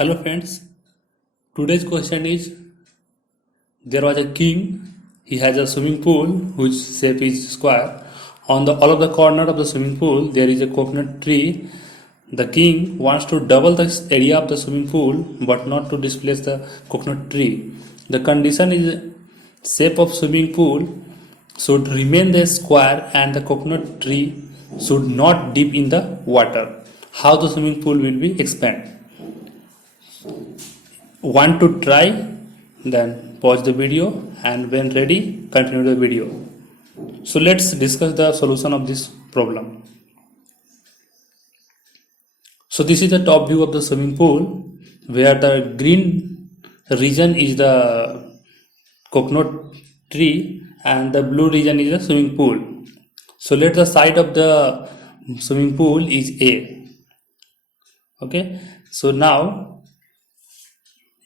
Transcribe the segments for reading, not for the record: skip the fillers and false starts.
Hello friends, today's question is there was a king, he has a swimming pool whose shape is square. On the all of the corner of the swimming pool there is a coconut tree. The king wants to double the area of the swimming pool but not to displace the coconut tree. The condition is shape of swimming pool should remain the square and the coconut tree should not dip in the water. How the swimming pool will be expanded? Want to try? Then pause the video and when ready continue the video. So let's discuss the solution of this problem. So this is the top view of the swimming pool where the green region is the coconut tree and the blue region is the swimming pool. So let the side of the swimming pool is A. Okay, so now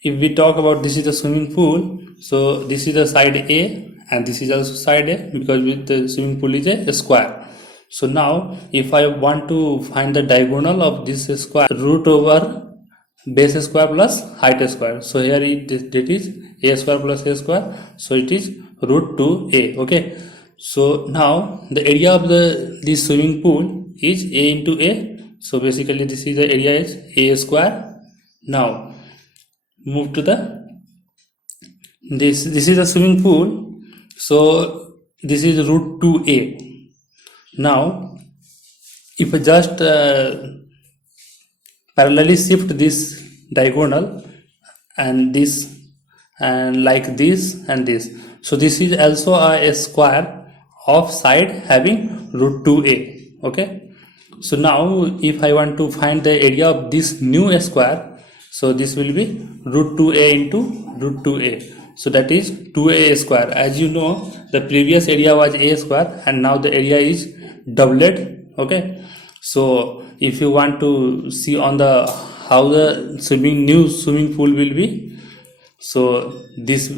if we talk about this is the swimming pool, so this is the side A and this is also side A because with the swimming pool is a square. So now if I want to find the diagonal of this square, root over base square plus height square. So here it is A square plus A square, so it is root 2A. Okay, so now the area of this swimming pool is A into A. So basically this is the area is A square. Now move to the this is a swimming pool, so this is root 2A. Now if I just parallelly shift this diagonal and this and like this and this, so this is also a square of side having root 2A. Okay, so now if I want to find the area of this new square, so this will be root 2A into root 2A. So that is 2A square. As you know, the previous area was A square and now the area is doublet. Okay. So if you want to see on the how the new swimming pool will be, so this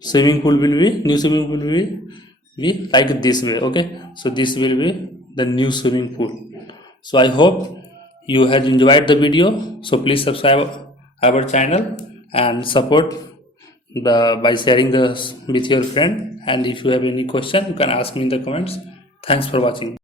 swimming pool will be new swimming pool will be like this way. Okay. So this will be the new swimming pool. So I hope you have enjoyed the video. So please subscribe our channel and support by sharing this with your friend, and if you have any question you can ask me in the comments. Thanks for watching.